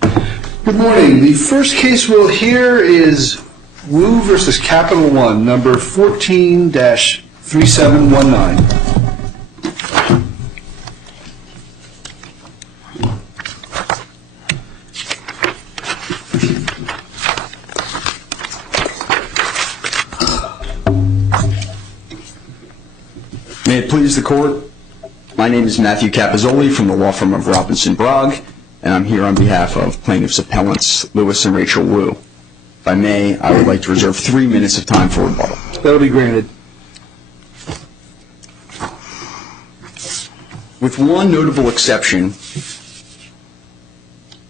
Good morning. The first case we'll hear is Wu versus Capital One, number 14-3719. May it please the court, my name is Matthew Capizzoli from the law firm of Robinson Brogg, and I'm here on behalf of plaintiffs' appellants Louis and Rachel Wu. If I may, I would like to reserve 3 minutes of time for rebuttal. That'll be granted. With one notable exception,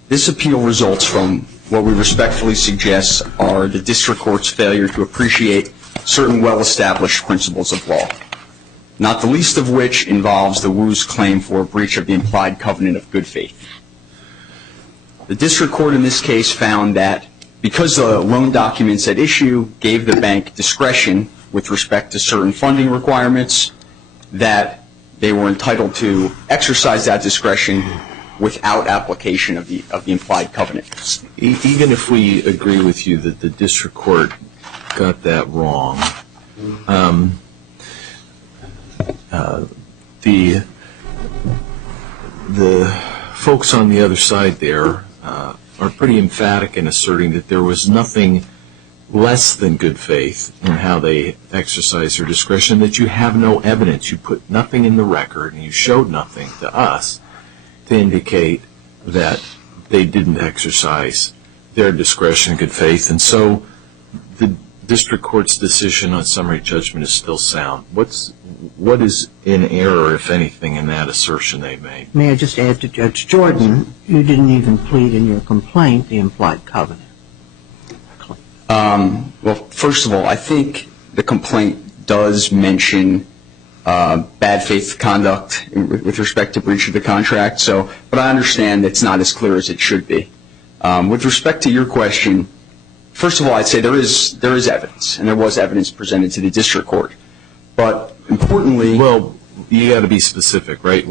this appeal results from what we respectfully suggest are the district court's failure to appreciate certain well-established principles of law, not the least of which involves the Wu's claim for a breach of the implied covenant of good faith. The district court in this case found that because the loan documents at issue gave the bank discretion with respect to certain funding requirements, that they were entitled to exercise that discretion without application of the implied covenant. Even if we agree with you that the district court got that wrong, the folks on the other side there are pretty emphatic in asserting that there was nothing less than good faith in how they exercised their discretion, that you have no evidence. You put nothing in the record and you showed nothing to us to indicate that they didn't exercise their discretion in good faith. And so the district court's decision on summary judgment is still sound. What is in error, if anything, in that assertion they made? May I just add to Judge Jordan, you didn't even plead in your complaint the implied covenant. Well, first of all, I think the complaint does mention bad faith conduct with respect to breach of the contract, but I understand it's not as clear as it should be. With respect to your question, first of all, I'd say there is evidence, and there was evidence presented to the district court. But importantly... Well, you got to be specific, right?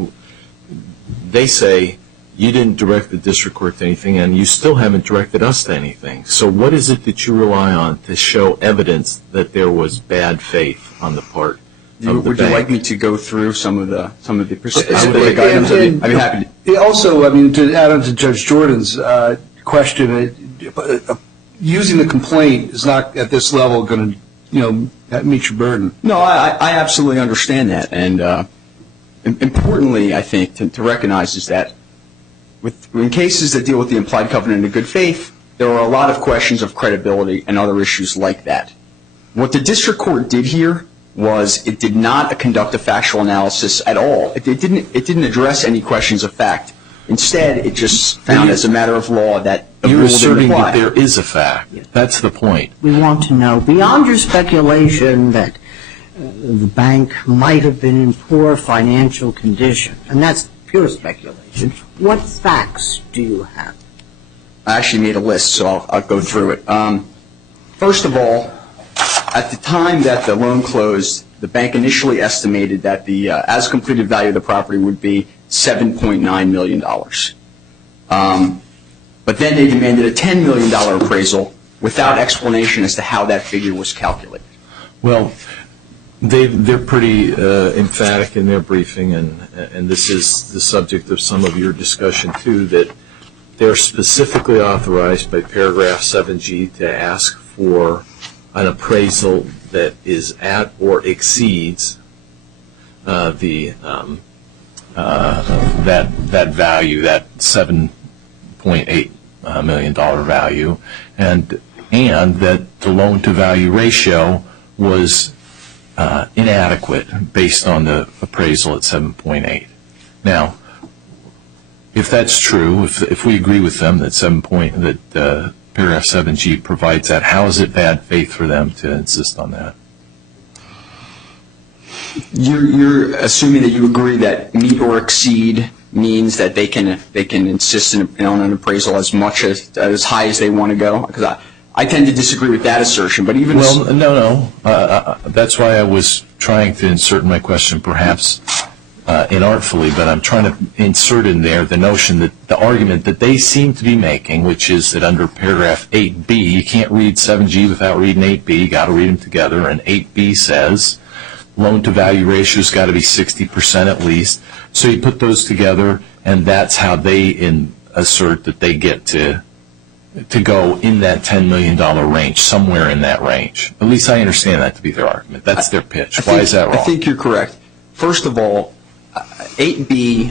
They say you didn't direct the district court to anything, and you still haven't directed us to anything. So what is it that you rely on to show evidence that there was bad faith on the part of the bank? Would you like me to go through some of the specific items? I'd be happy to. Also, I mean, to add on to Judge Jordan's question, using the complaint is not at this level going to, meet your burden. No, I absolutely understand that. And importantly, I think, to recognize is that in cases that deal with the implied covenant of good faith, there are a lot of questions of credibility and other issues like that. What the district court did here was it did not conduct a factual analysis at all. It didn't address any questions of fact. Instead, it just found as a matter of law that the rule didn't apply. You're asserting that there is a fact. That's the point. We want to know, beyond your speculation that the bank might have been in poor financial condition, and that's pure speculation, what facts do you have? I actually made a list, so I'll go through it. First of all, at the time that the loan closed, the bank initially estimated that the as-completed value of the property would be $7.9 million. But then they demanded a $10 million appraisal without explanation as to how that figure was calculated. Well, they're pretty emphatic in their briefing, and this is the subject of some of your discussion too, that they're specifically authorized by paragraph 7G to ask for an appraisal that is at or exceeds that value, that $7.8 million value, and that the loan-to-value ratio was inadequate based on the appraisal at 7.8. Now, if that's true, if we agree with them that paragraph 7G provides that, how is it bad faith for them to insist on that? You're assuming that you agree that meet or exceed means that they can insist on an appraisal as high as they want to go? Because I tend to disagree with that assertion. But even no. That's why I was trying to insert in my question perhaps inartfully, but I'm trying to insert in there the notion that the argument that they seem to be making, which is that under paragraph 8B, you can't read 7G without reading 8B, you got to read them together, and 8B says loan-to-value ratio's got to be 60% at least. So you put those together, and that's how they assert that they get to go in that $10 million range, somewhere in that range. At least I understand that to be their argument. That's their pitch. Why is that wrong? I think you're correct. First of all, 8B,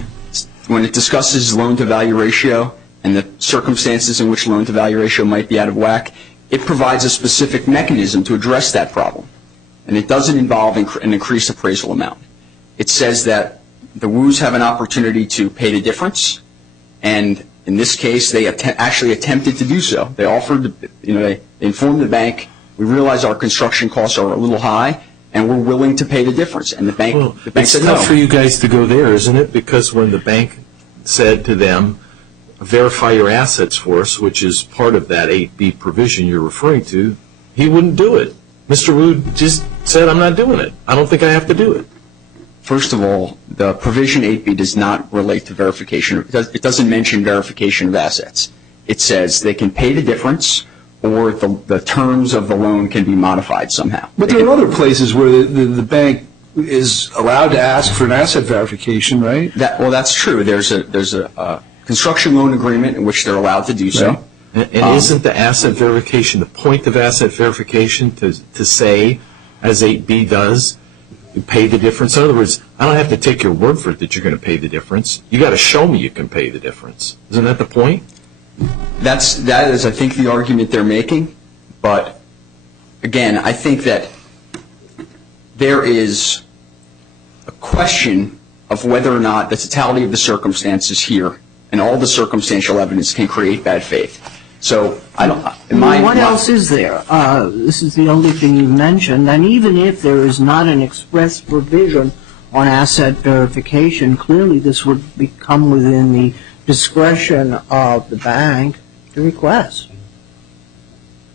when it discusses loan-to-value ratio and the circumstances in which loan-to-value ratio might be out of whack, it provides a specific mechanism to address that problem. And it doesn't involve an increased appraisal amount. It says that the WUs have an opportunity to pay the difference, and in this case, they actually attempted to do so. They offered, they informed the bank, we realize our construction costs are a little high, and we're willing to pay the difference. And the bank said no. It's tough for you guys to go there, isn't it? Because when the bank said to them, verify your assets for us, which is part of that 8B provision you're referring to, he wouldn't do it. Mr. Wu just said, I'm not doing it. I don't think I have to do it. First of all, the provision 8B does not relate to verification. It doesn't mention verification of assets. It says they can pay the difference, or the terms of the loan can be modified somehow. But there are other places where the bank is allowed to ask for an asset verification, right? Well, that's true. There's a construction loan agreement in which they're allowed to do so. Right. And isn't the asset verification, the point of asset verification to say, as 8B does, you pay the difference? In other words, I don't have to take your word for it that you're going to pay the difference. You got to show me you can pay the difference. Isn't that the point? That is, I think, the argument they're making. But, again, I think that there is a question of whether or not the totality of the circumstances here and all the circumstantial evidence can create bad faith. So, what else is there? This is the only thing you mentioned. And even if there is not an express provision on asset verification, clearly this would come within the discretion of the bank to request.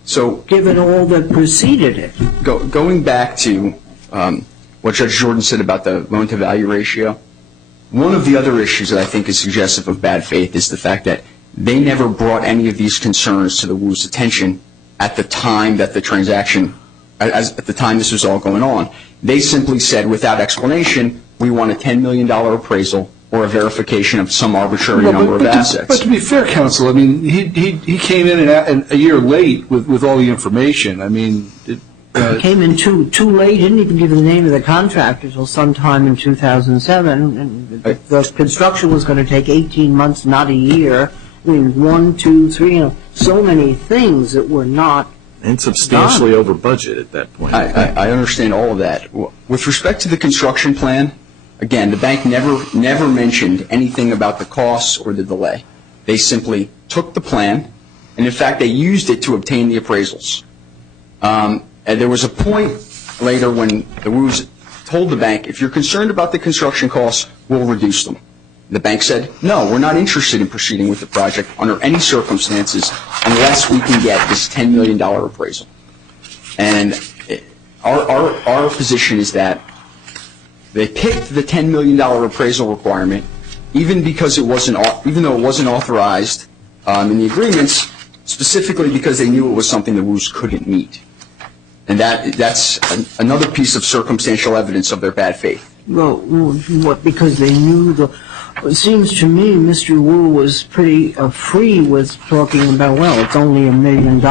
So, given all that preceded it. Going back to what Judge Jordan said about the loan-to-value ratio, one of the other issues that I think is suggestive of bad faith is the fact that they never brought any of these concerns to the WU's attention at the time that the transaction, at the time this was all going on. They simply said, without explanation, we want a $10 million appraisal or a verification of some arbitrary number of assets. But to be fair, counsel, I mean, he came in a year late with all the information. I mean, He came in too late. He didn't even give the name of the contractor until sometime in 2007. And the construction was going to take 18 months, not a year. I mean, 1, 2, 3, so many things that were not and substantially over budget at that point. I understand all of that. With respect to the construction plan, again, the bank never mentioned anything about the costs or the delay. They simply took the plan, and in fact, they used it to obtain the appraisals. And there was a point later when the WUs told the bank, if you're concerned about the construction costs, we'll reduce them. The bank said, no, we're not interested in proceeding with the project under any circumstances unless we can get this $10 million appraisal. And our position is that they picked the $10 million appraisal requirement even though it wasn't authorized in the agreements, specifically because they knew it was something the WUs couldn't meet. And that's another piece of circumstantial evidence of their bad faith. Well, what, because they knew it seems to me Mr. Wu was pretty free with talking about, well, it's only $1 million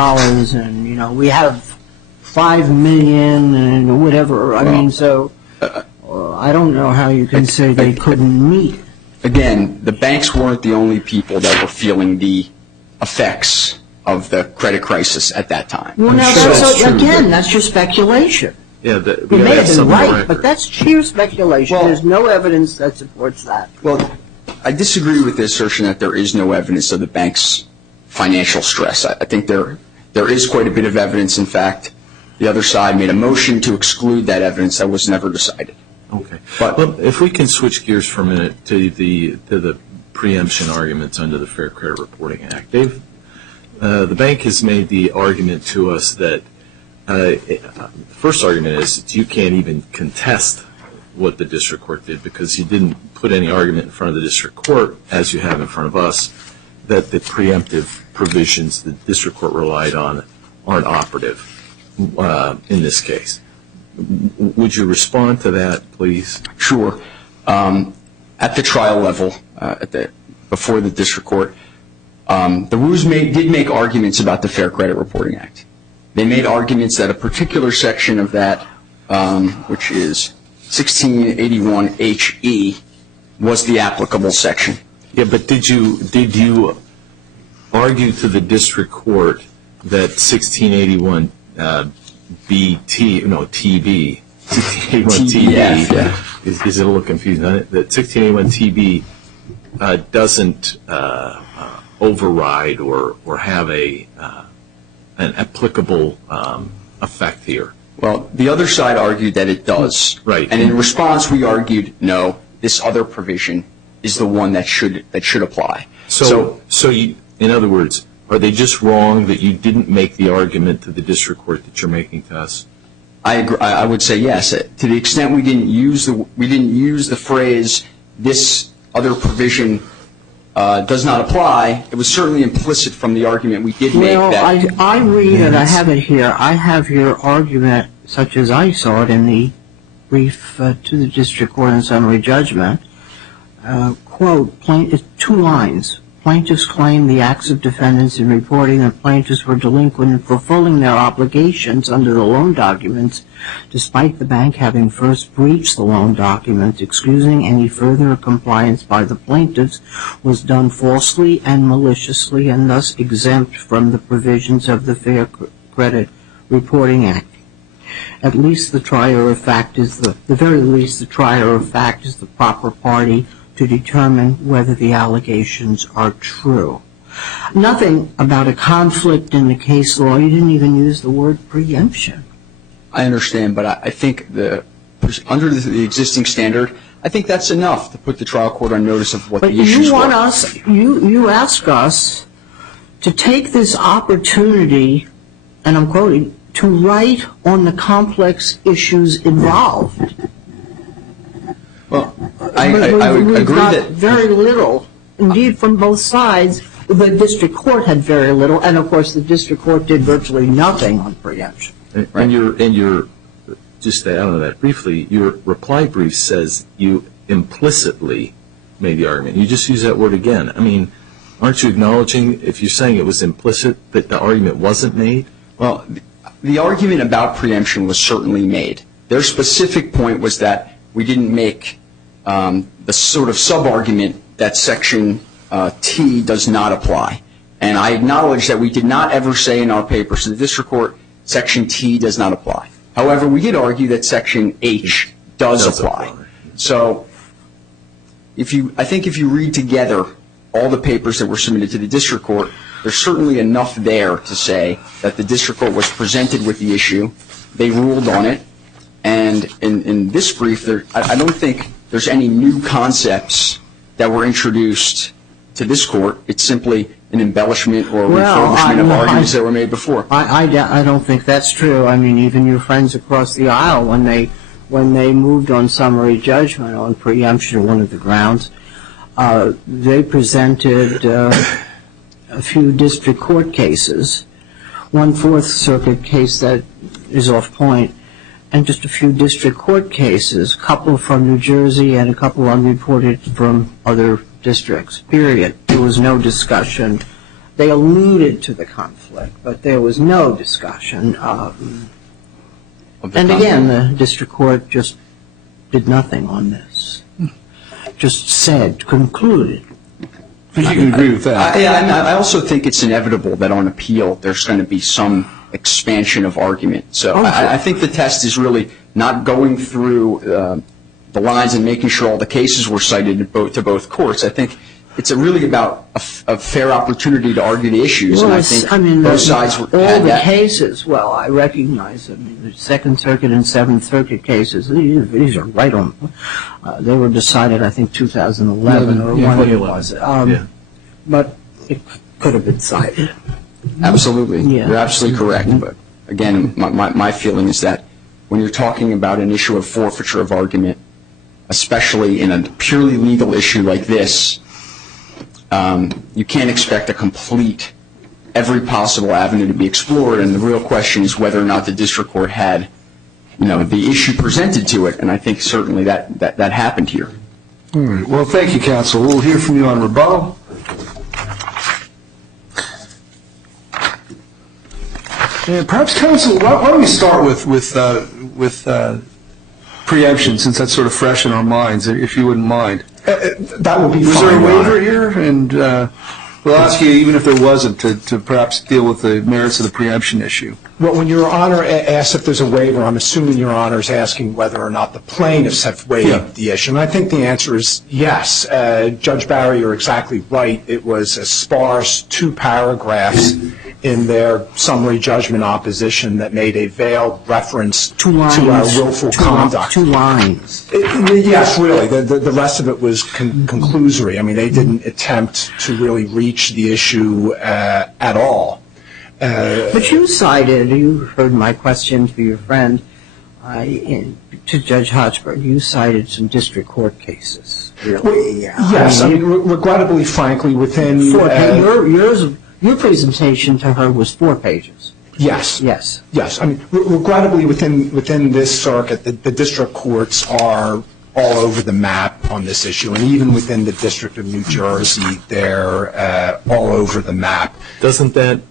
and, we have $5 million and whatever. I mean, so I don't know how you can say they couldn't meet. Again, the banks weren't the only people that were feeling the effects of the credit crisis at that time. Well, now, that's just speculation. Yeah, you may have been right, but that's sheer speculation. Well, there's no evidence that supports that. Well, I disagree with the assertion that there is no evidence of the bank's financial stress. I think there is quite a bit of evidence. In fact, the other side made a motion to exclude that evidence that was never decided. Okay. Well, if we can switch gears for a minute to the preemption arguments under the Fair Credit Reporting Act. The bank has made the argument to us that the first argument is that you can't even contest what the district court did, because you didn't put any argument in front of the district court, as you have in front of us, that the preemptive provisions the district court relied on aren't operative in this case. Would you respond to that, please? Sure. At the trial level, before the district court, the Roos did make arguments about the Fair Credit Reporting Act. They made arguments that a particular section of that, which is 1681HE, was the applicable section. Yeah, but did you argue to the district court that 1681 TB, 1681 TB, is it a little confusing, isn't it? That 1681 TB doesn't override or have an applicable effect here? Well, the other side argued that it does. Right. And in response, we argued, no, this other provision is the one that should apply. So you, in other words, are they just wrong that you didn't make the argument to the district court that you're making to us? I agree. I would say yes. To the extent we didn't use the phrase "this other provision does not apply," it was certainly implicit from the argument we did make. Well, I read it. I have it here. I have your argument, such as I saw it in the brief to the district court in summary judgment. Quote, 2 lines. Plaintiffs claim the acts of defendants in reporting that plaintiffs were delinquent in fulfilling their obligations under the loan documents, despite the bank having first breached the loan documents. Excusing any further compliance by the plaintiffs was done falsely and maliciously, and thus exempt from the provisions of the Fair Credit Reporting Act. At least the trier of fact is the very least the trier of fact is the proper party to determine whether the allegations are true. Nothing about a conflict in the case law. You didn't even use the word preemption. I understand, but I think under the existing standard, I think that's enough to put the trial court on notice of what the issues were. But you ask us to take this opportunity, and I'm quoting, to write on the complex issues involved. Well, I agree that very little, indeed, from both sides. The district court had very little, and of course the district court did virtually nothing on preemption. And your just to add on that briefly, your reply brief says you implicitly made the argument. You just use that word again. I mean, aren't you acknowledging, if you're saying it was implicit, that the argument wasn't made? Well, the argument about preemption was certainly made. Their specific point was that we didn't make the sort of sub-argument that Section T does not apply. And I acknowledge that we did not ever say in our papers to the district court, Section T does not apply. However, we did argue that Section H does apply. So I think if you read together all the papers that were submitted to the district court, there's certainly enough there to say that the district court was presented with the issue. They ruled on it. And in this brief, I don't think there's any new concepts that were introduced to this court. It's simply an embellishment or refurbishment of arguments that were made before. I don't think that's true. I mean, even your friends across the aisle, when they moved on summary judgment on preemption, one of the grounds, they presented a few district court cases, one Fourth Circuit case that is off point, and just a few district court cases, a couple from New Jersey and a couple unreported from other districts, period. There was no discussion. They alluded to the conflict, but there was no discussion. And again, the district court just did nothing on this. Just said, concluded. You can agree with that. I also think it's inevitable that on appeal there's going to be some expansion of argument. So I think the test is really not going through the lines and making sure all the cases were cited to both courts. I think it's really about a fair opportunity to argue the issues. Well, and I think both sides had that. All the cases, well, I recognize them. The Second Circuit and Seventh Circuit cases, these are right on. They were decided, I think, 2011 or when it was. But it could have been cited. Absolutely. Yeah. You're absolutely correct. But again, my feeling is that when you're talking about an issue of forfeiture of argument, especially in a purely legal issue like this, you can't expect a complete, every possible avenue to be explored, and the real question is whether or not the district court had, the issue presented to it, and I think certainly that happened here. All right. Well, thank you, counsel. We'll hear from you on rebuttal. And perhaps, counsel, why don't we start with preemption, since that's sort of fresh in our minds, if you wouldn't mind. That would be fine. Was there a Your waiver Honor. here? And we'll ask you, even if there wasn't, to perhaps deal with the merits of the preemption issue. Well, when Your Honor asks if there's a waiver, I'm assuming Your Honor is asking whether or not the plaintiffs have waived the issue. And I think the answer is yes. Judge Barry, you're exactly right. It was a sparse 2 paragraphs in their summary judgment opposition that made a veiled reference to our willful conduct. 2 lines. Yes, really. The rest of it was conclusory. I mean, they didn't attempt to really reach the issue at all. But you heard my question to your friend, to Judge Hochberg, you cited some district court cases. Really? Yes, I mean, regrettably, frankly, within... Your presentation to her was 4 pages. Yes. Yes. Yes. I mean, regrettably, within this circuit, the district courts are all over the map on this issue, and even within the District of New Jersey, they're all over the map. Doesn't that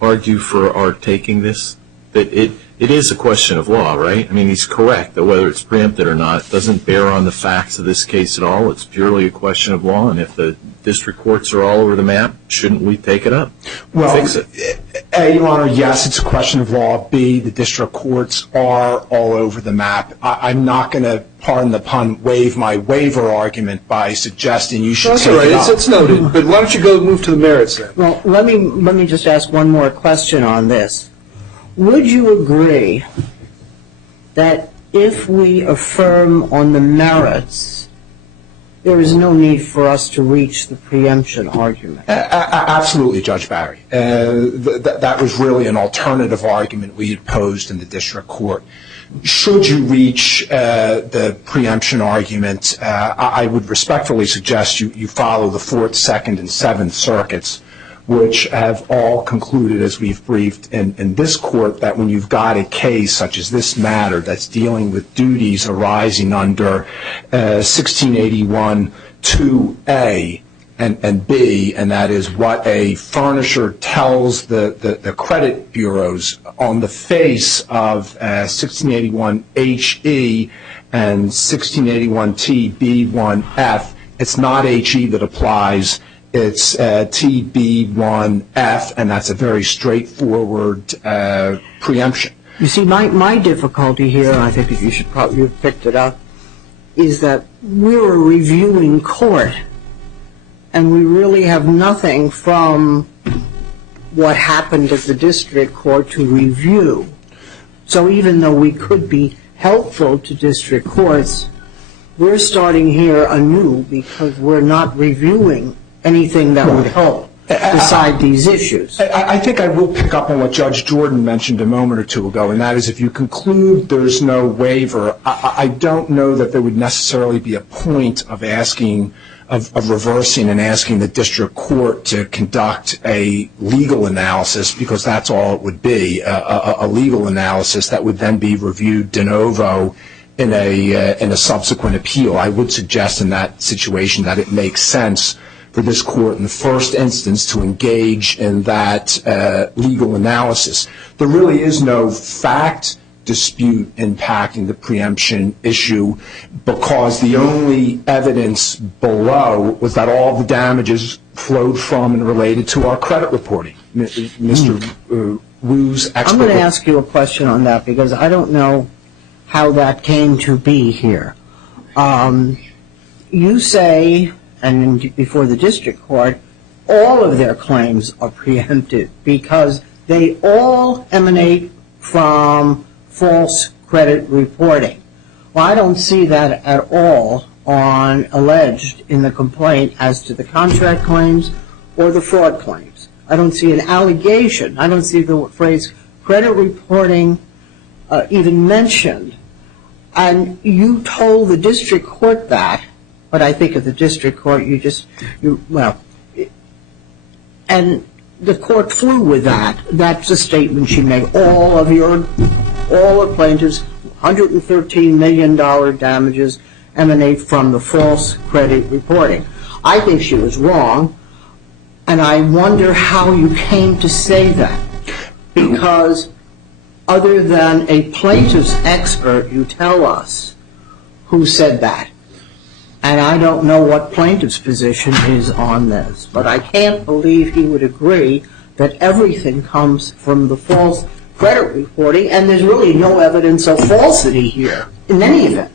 argue for our taking this? That it is a question of law, right? I mean, he's correct that whether it's preempted or not doesn't bear on the facts of this case at all. It's purely a question of law, and if the district courts are all over the map, shouldn't we take it up? Well, fix it? A, Your Honor, yes, it's a question of law. B, the district courts are all over the map. I'm not going to, pardon the pun, waive my waiver argument by suggesting you should take it up. It's noted. But why don't you move to the merits then? Well, let me just ask one more question on this. Would you agree that if we affirm on the merits, there is no need for us to reach the preemption argument? Absolutely, Judge Barry. That was really an alternative argument we had posed in the district court. Should you reach the preemption argument, I would respectfully suggest you follow the 4th, 2nd, and 7th circuits, which have all concluded, as we've briefed in this court, that when you've got a case such as this matter that's dealing with duties arising under 1681 2A and B, and that is what a furnisher tells the credit bureaus on the face of 1681 HE and 1681 TB1F, it's not HE that applies. It's TB1F, and that's a very straightforward preemption. You see, my difficulty here, and I think that you should probably have picked it up, is that we're a reviewing court, and we really have nothing from what happened at the district court to review. So even though we could be helpful to district courts, we're starting here anew because we're not reviewing anything that would help decide these issues. I think I will pick up on what Judge Jordan mentioned a moment or two ago, and that is if you conclude there's no waiver, I don't know that there would necessarily be a point of reversing and asking the district court to conduct a legal analysis, because that's all it would be, a legal analysis that would then be reviewed de novo in a subsequent appeal. I would suggest in that situation that it makes sense for this court in the first instance to engage in that legal analysis. There really is no fact dispute impacting the preemption issue, because the only evidence below was that all the damages flowed from and related to our credit reporting. Mr. Wu's expert. I'm going to ask you a question on that, because I don't know how that came to be here. You say, and before the district court, all of their claims are preempted because they all emanate from false credit reporting. Well, I don't see that at all alleged in the complaint as to the contract claims or the fraud claims. I don't see an allegation. I don't see the phrase credit reporting even mentioned. And you told the district court that, but I think at the district court and the court flew with that. That's a statement she made. All the plaintiffs' $113 million damages emanate from the false credit reporting. I think she was wrong, and I wonder how you came to say that. Because other than a plaintiff's expert, you tell us who said that. And I don't know what plaintiff's position is on this, but I can't believe he would agree that everything comes from the false credit reporting, and there's really no evidence of falsity here in any event.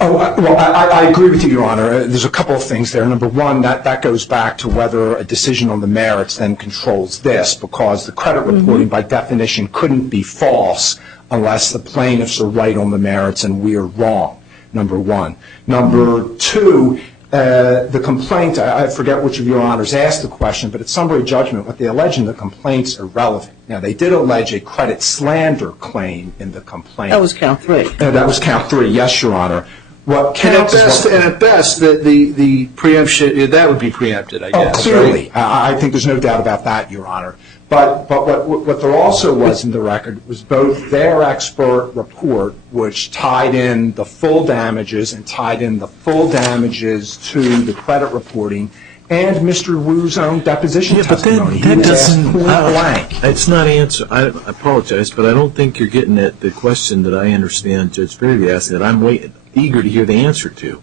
Oh, well, I agree with you, Your Honor. There's a couple of things there. Number one, that goes back to whether a decision on the merits then controls this, because the credit reporting by definition couldn't be false unless the plaintiffs are right on the merits and we're wrong, number one. Number two, the complaint, I forget which of Your Honors asked the question, but at summary judgment, what they allege in the complaint's irrelevant. Now, they did allege a credit slander claim in the complaint. That was count 3. That was count 3, yes, Your Honor. And at best, the preemption, that would be preempted, I guess. Oh, clearly. Right? I think there's no doubt about that, Your Honor. But what there also was in the record was both their expert report, which tied in the full damages and tied in the full damages to the credit reporting, and Mr. Wu's own deposition testimony. But that doesn't, blank. It's not answer. I apologize, but I don't think you're getting at the question that I understand Judge Verdi asking, that I'm eager to hear the answer to.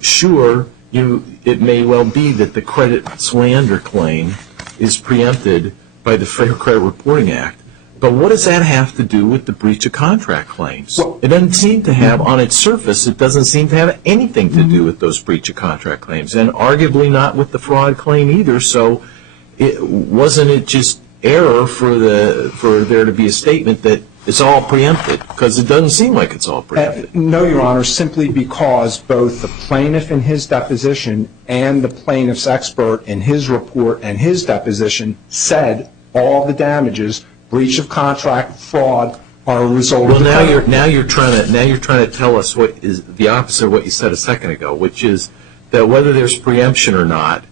Sure, it may well be that the credit slander claim is preempted by the Fair Credit Reporting Act, but what does that have to do with the breach of contract claims? It doesn't seem to have, on its surface, it doesn't seem to have anything to do with those breach of contract claims, and arguably not with the fraud claim either, so wasn't it just error for there to be a statement that it's all preempted, because it doesn't seem like it's all preempted. No, Your Honor, simply because both the plaintiff in his deposition and the plaintiff's expert in his report and his deposition said all the damages, breach of contract, fraud, are a result of the credit. Now you're trying to tell us what is the opposite of what you said a second ago, which is that whether there's preemption or not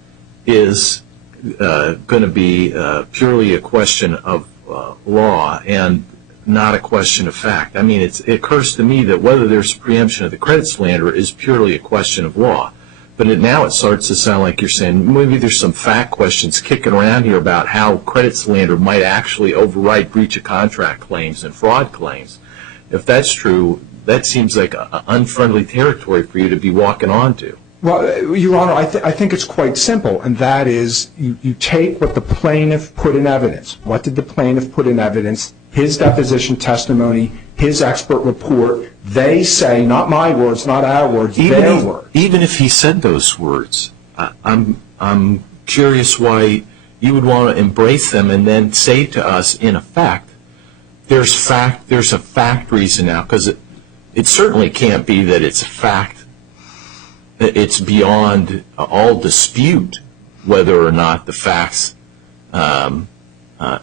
is going to be purely a question of law and not a question of fact. I mean, it occurs to me that whether there's preemption of the credit slander is purely a question of law. But now it starts to sound like you're saying maybe there's some fact questions kicking around here about how credit slander might actually override breach of contract claims and fraud claims. If that's true, that seems like unfriendly territory for you to be walking onto. Well, Your Honor, I think it's quite simple, and that is you take what the plaintiff put in evidence. What did the plaintiff put in evidence? His deposition testimony, his expert report. They say, not my words, not our words, their words. Even if he said those words, I'm curious why you would want to embrace them and then say to us, in effect, there's a fact reason now, because it certainly can't be that it's a fact. It's beyond all dispute whether or not the facts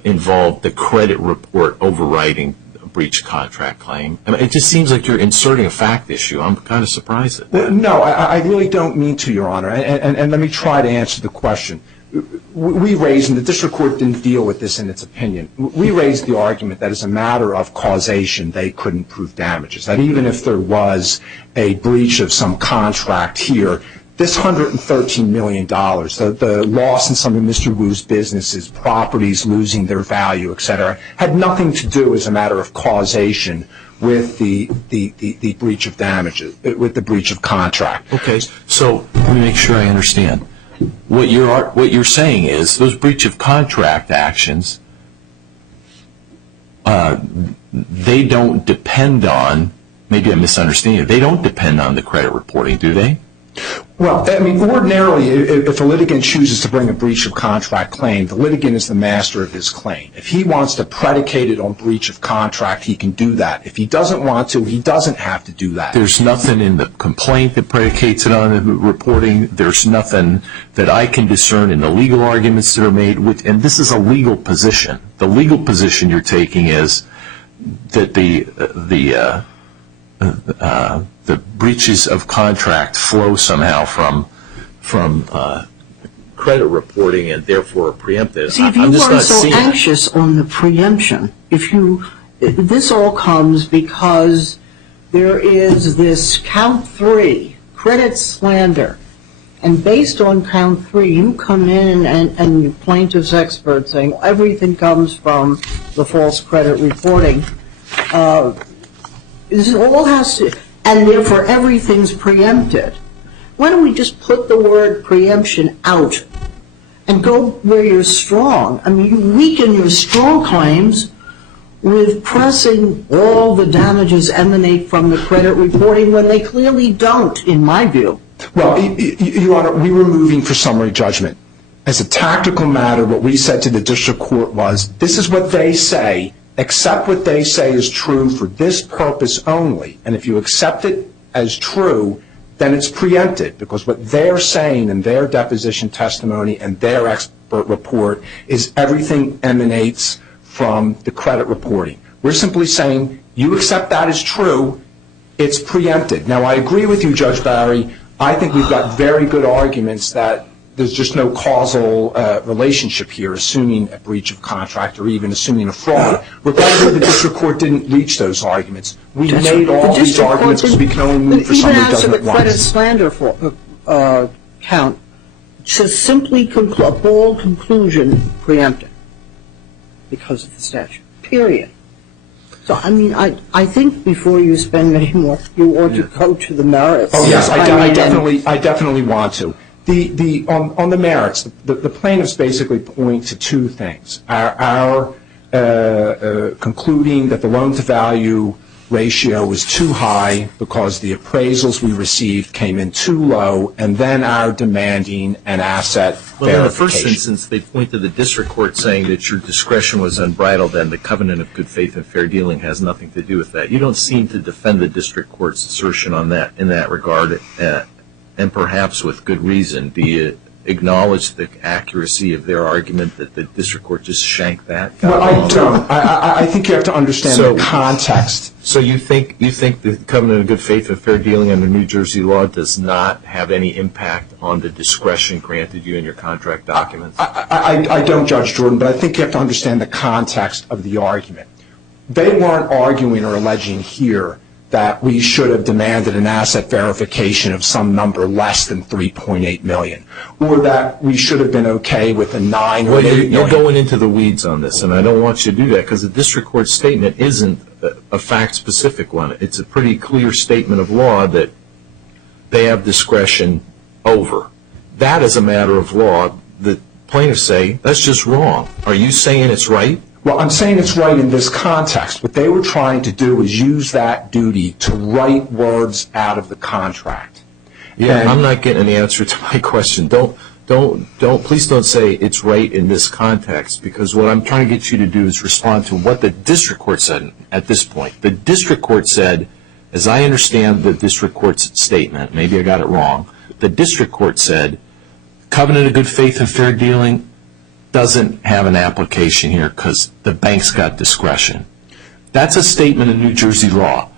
involve the credit report overriding a breach of contract claim. I mean, it just seems like you're inserting a fact issue. I'm kind of surprised at that. Well, no, I really don't mean to, Your Honor, and let me try to answer the question. We raised, and the district court didn't deal with this in its opinion, we raised the argument that as a matter of causation they couldn't prove damages, that even if there was a breach of some contract here, this $113 million, the loss in some of Mr. Wu's businesses, properties losing their value, et cetera, had nothing to do as a matter of causation with the breach of damages, with the breach of contract. Okay, so let me make sure I understand. What you're saying is those breach of contract actions, they don't depend on, maybe I'm misunderstanding it, they don't depend on the credit reporting, do they? Well, I mean, ordinarily, if a litigant chooses to bring a breach of contract claim, the litigant is the master of his claim. If he wants to predicate it on breach of contract, he can do that. If he doesn't want to, he doesn't have to do that. There's nothing in the complaint that predicates it on the reporting. There's nothing that I can discern in the legal arguments that are made, and this is a legal position. The legal position you're taking is that the the breaches of contract flow somehow from credit reporting and therefore are preempted. See, if you weren't so anxious on the preemption, this all comes because there is this count 3, credit slander. And based on count 3, you come in and you plaintiff's expert saying everything comes from the false credit reporting. This all has to, and therefore everything's preempted. Why don't we just put the word preemption out and go where you're strong? I mean, you weaken your strong claims with pressing all the damages emanate from the credit reporting when they clearly don't, in my view. Well, Your Honor, we were moving for summary judgment. As a tactical matter, what we said to the district court was, this is what they say, accept what they say is true for this purpose only. And if you accept it as true, then it's preempted, because what they're saying in their deposition testimony and their expert report is everything emanates from the credit reporting. We're simply saying, you accept that as true, it's preempted. Now, I agree with you, Judge Barry. I think we've got very good arguments that there's just no causal relationship here, assuming a breach of contract or even assuming a fraud. Regardless, the district court didn't reach those arguments. We made all these arguments because we can only move for summary judgment once. Even answer the credit slander count, just simply a bold conclusion preempted because of the statute, period. So, I mean, I think before you spend any more, you ought to go to the merits. Oh, yes, I definitely want to. On the merits, the plaintiffs basically point to two things. Our concluding that the loan-to-value ratio was too high because the appraisals we received came in too low, and then our demanding an asset verification. Well, in the first instance, they point to the district court saying that your discretion was unbridled and the covenant of good faith and fair dealing has nothing to do with that. You don't seem to defend the district court's assertion on that in that regard, and perhaps with good reason. Do you acknowledge the accuracy of their argument that the district court just shanked that? Well, I don't. I think you have to understand the context. So you think the covenant of good faith and fair dealing under New Jersey law does not have any impact on the discretion granted you in your contract documents? I don't, Judge Jordan, but I think you have to understand the context of the argument. They weren't arguing or alleging here that we should have demanded an asset verification of some number less than $3.8 million, or that we should have been okay with a $9 or $8 million. You're going into the weeds on this, and I don't want you to do that because the district court statement isn't a fact-specific one. It's a pretty clear statement of law that they have discretion over. That is a matter of law. The plaintiffs say that's just wrong. Are you saying it's right? Well, I'm saying it's right in this context. What they were trying to do is use that duty to write words out of the contract. Yeah, I'm not getting an answer to my question. Please don't say it's right in this context, because what I'm trying to get you to do is respond to what the district court said at this point. The district court said, as I understand the district court's statement, maybe I got it wrong, the district court said, covenant of good faith and fair dealing doesn't have an application here because the bank's got discretion. That's a statement in New Jersey law.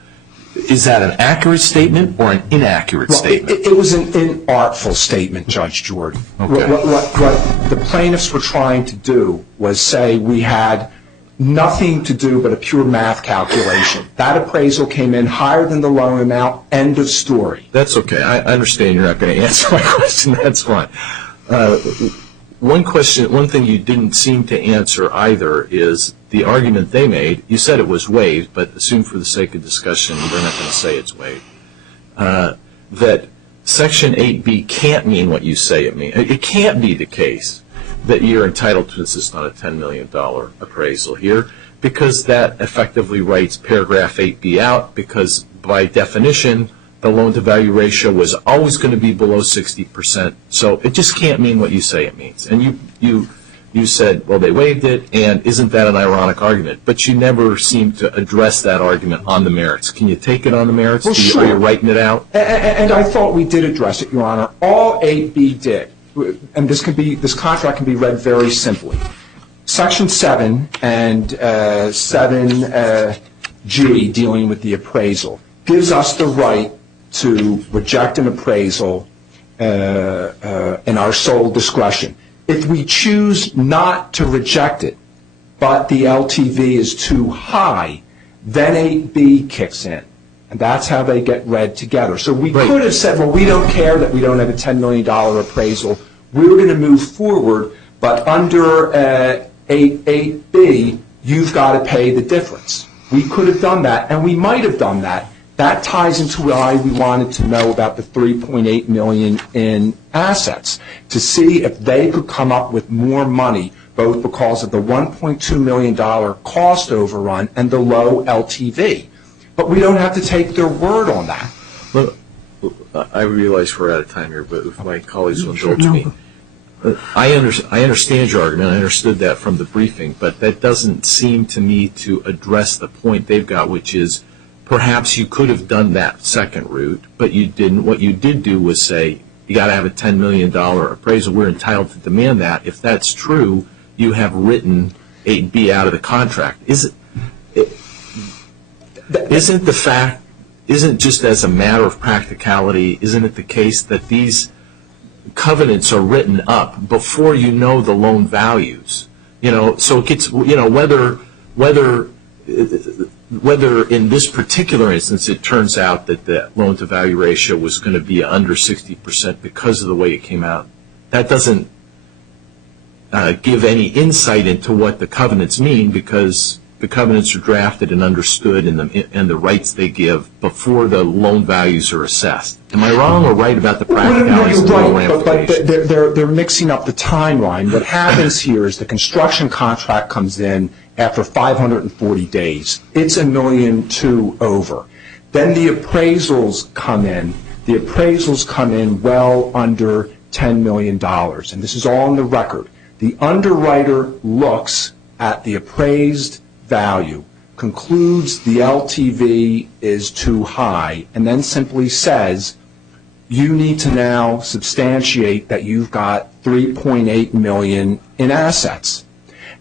Is that an accurate statement or an inaccurate statement? It was an inartful statement, Judge Jordan. Okay. What the plaintiffs were trying to do was say we had nothing to do but a pure math calculation. That appraisal came in higher than the loan amount, end of story. That's okay. I understand you're not going to answer my question. That's fine. One thing you didn't seem to answer either is the argument they made. You said it was waived, but assume for the sake of discussion they're not going to say it's waived. That Section 8B can't mean what you say it means. It can't be the case that you're entitled to insist on a $10 million appraisal here, because that effectively writes paragraph 8B out, because by definition the loan-to-value ratio was always going to be below 60%. So it just can't mean what you say it means. And you said, well, they waived it, and isn't that an ironic argument? But you never seemed to address that argument on the merits. Can you take it on the merits? Well, sure. Are you writing it out? And I thought we did address it, Your Honor. All 8B did, and this contract can be read very simply. Section 7 and 7G, dealing with the appraisal, gives us the right to reject an appraisal in our sole discretion. If we choose not to reject it, but the LTV is too high, then 8B kicks in. And that's how they get read together. So we could have said, well, we don't care that we don't have a $10 million appraisal. We're going to move forward, but under 8B, you've got to pay the difference. We could have done that, and we might have done that. That ties into why we wanted to know about the $3.8 million in assets, to see if they could come up with more money, both because of the $1.2 million cost overrun and the low LTV. But we don't have to take their word on that. Look, I realize we're out of time here, but if my colleagues will indulge me. I understand your argument. I understood that from the briefing, but that doesn't seem to me to address the point they've got, which is perhaps you could have done that second route, but you didn't. What you did do was say, you got to have a $10 million appraisal. We're entitled to demand that. If that's true, you have written 8B out of the contract. Isn't just as a matter of practicality, isn't it the case that these covenants are written up before you know the loan values? So it gets, whether in this particular instance it turns out that the loan to value ratio was going to be under 60% because of the way it came out, that doesn't give any insight into what the covenants mean, because the covenants are drafted and understood and the rights they give before the loan values are assessed. Am I wrong or right about the practicalities of the loan ramifications? But they're mixing up the timeline. What happens here is the construction contract comes in after 540 days. It's $1.2 million over. Then the appraisals come in. The appraisals come in well under $10 million, and this is all in the record. The underwriter looks at the appraised value, concludes the LTV is too high, and then simply says, you need to now substantiate that you've got $3.8 million in assets.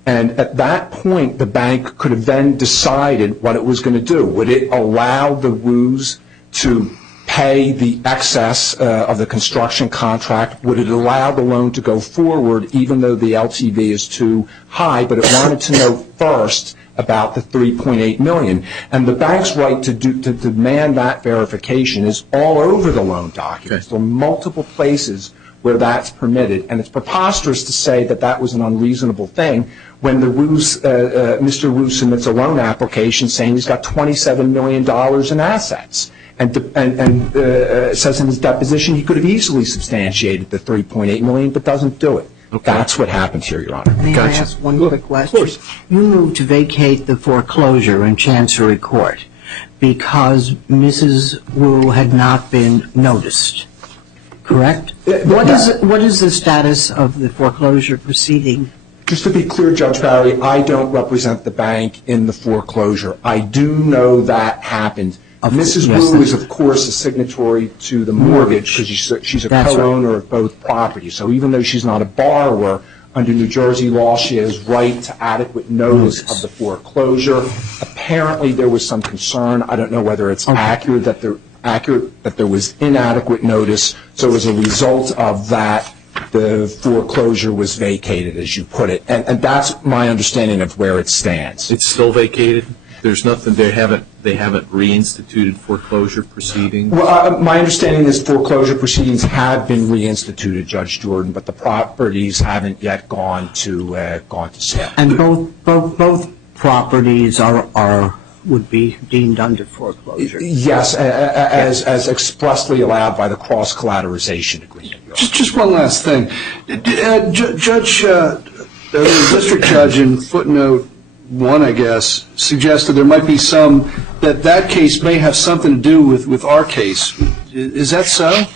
And at that point, the bank could have then decided what it was going to do. Would it allow the WUs to pay the excess of the construction contract? Would it allow the loan to go forward even though the LTV is too high, but it wanted to know first about the $3.8 million? And the bank's right to demand that verification is all over the loan documents. There are multiple places where that's permitted, and it's preposterous to say that that was an unreasonable thing when the Mr. Wu submits a loan application saying he's got $27 million in assets. And says in his deposition he could have easily substantiated the $3.8 million, but doesn't do it. Okay. That's what happened here, Your Honor. May I ask one quick question? Of course. You moved to vacate the foreclosure in Chancery Court because Mrs. Wu had not been noticed, correct? What is the status of the foreclosure proceeding? Just to be clear, Judge Barry, I don't represent the bank in the foreclosure. I do know that happened. Mrs. Wu is, of course, a signatory to the mortgage because she's a co-owner of both properties. So even though she's not a borrower, under New Jersey law, she has right to adequate notice of the foreclosure. Apparently, there was some concern. I don't know whether it's accurate that there was inadequate notice. So as a result of that, the foreclosure was vacated, as you put it. And that's my understanding of where it stands. It's still vacated? There's nothing, they haven't reinstituted foreclosure proceedings? Well, my understanding is foreclosure proceedings have been reinstituted, Judge Jordan, but the properties haven't yet gone to sale. And both properties would be deemed under foreclosure? Yes, as expressly allowed by the cross-collateralization agreement. Just one last thing. The district judge in footnote 1, I guess, suggested there might be that case may have something to do with our case. Is that so?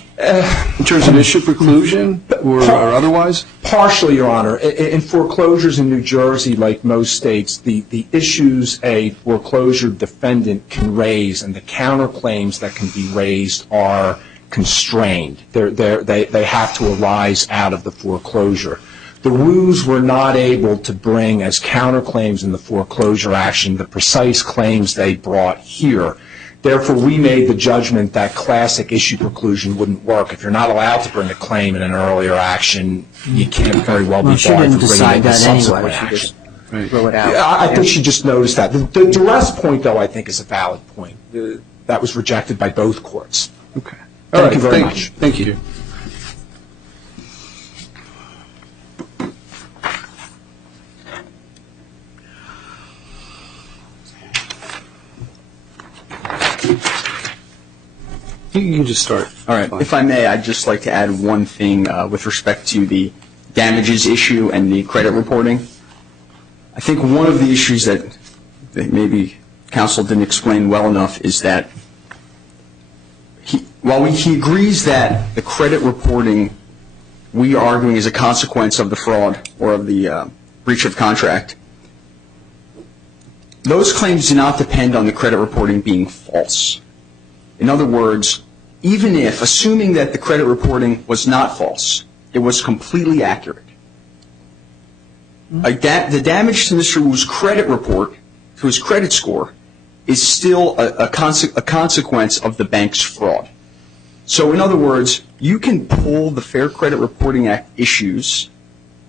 In terms of issue preclusion or otherwise? Partially, Your Honor. In foreclosures in New Jersey, like most states, the issues a foreclosure defendant can raise and the counterclaims that can be raised are constrained. They have to arise out of the foreclosure. The Wus were not able to bring as counterclaims in the foreclosure action the precise claims they brought here. Therefore, we made the judgment that classic issue preclusion wouldn't work. If you're not allowed to bring a claim in an earlier action, you can't very well be barred She from didn't bringing decide it in a that anyway. subsequent She action. just threw it out. Yeah, I think she just noticed that. The duress point, though, I think is a valid point. That was rejected by both courts. Okay. Thank you very much. Thank you. You can just start. All right. If I may, I'd just like to add one thing with respect to the damages issue and the credit reporting. I think one of the issues that maybe counsel didn't explain well enough is that while he agrees that the credit reporting we are arguing is a consequence of the fraud or of the breach of contract, those claims do not depend on the credit reporting being false. In other words, even if, assuming that the credit reporting was not false, it was completely accurate, the damage to Mr. Wu's credit report, to his credit score, is still a consequence of the bank's fraud. So in other words, you can pull the Fair Credit Reporting Act issues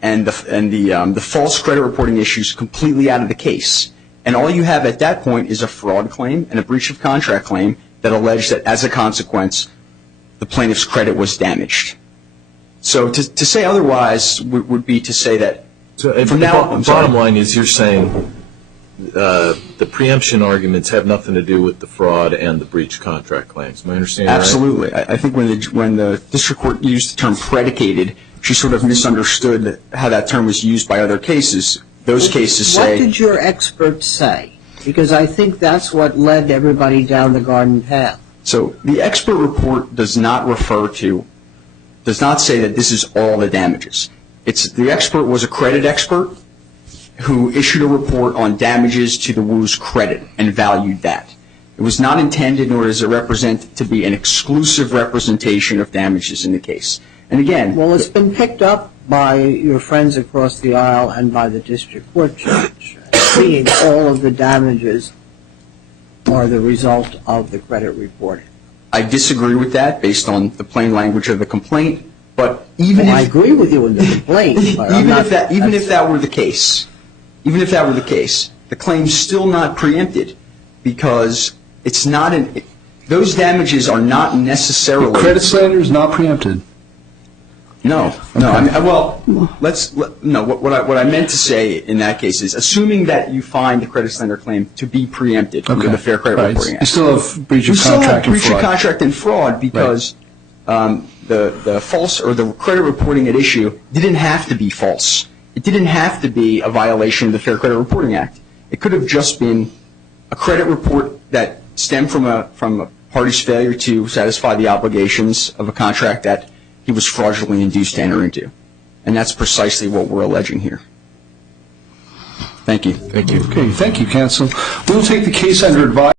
and the false credit reporting issues completely out of the case. And all you have at that point is a fraud claim and a breach of contract claim that allege that as a consequence, the plaintiff's credit was damaged. So to say otherwise would be to say that from now on. Bottom line is you're saying the preemption arguments have nothing to do with the fraud and the breach of contract claims. Am I understanding Absolutely. right? I think when the district court used the term predicated, she sort of misunderstood how that term was used by other cases. Those cases say. What did your expert say? Because I think that's what led everybody down the garden path. So the expert report does not say that this is all the damages. The expert was a credit expert who issued a report on damages to the Wu's credit and valued that. It was not intended, nor does it represent, to be an exclusive representation of damages in the case. And again. Well, it's been picked up by your friends across the aisle and by the district court judge. Seeing all of the damages are the result of the credit reporting. I disagree with that based on the plain language of the complaint. But even Well, I if agree with you in the complaint. But even if that were the case, the claim's still not preempted because it's not those damages are not necessarily. Credit slander is not preempted. No. What I meant to say in that case is, assuming that you find the credit slander claim to be preempted under the Fair Credit Reporting Act. You still have breach of contract and fraud. You still have breach of contract and fraud because the false or the credit reporting at issue didn't have to be false. It didn't have to be a violation of the Fair Credit Reporting Act. It could have just been a credit report that stemmed from a party's failure to satisfy the obligations of a contract that he was fraudulently induced to enter into. And that's precisely what we're alleging here. Thank you. Thank you. Okay, thank you, counsel. We'll take the case under advice.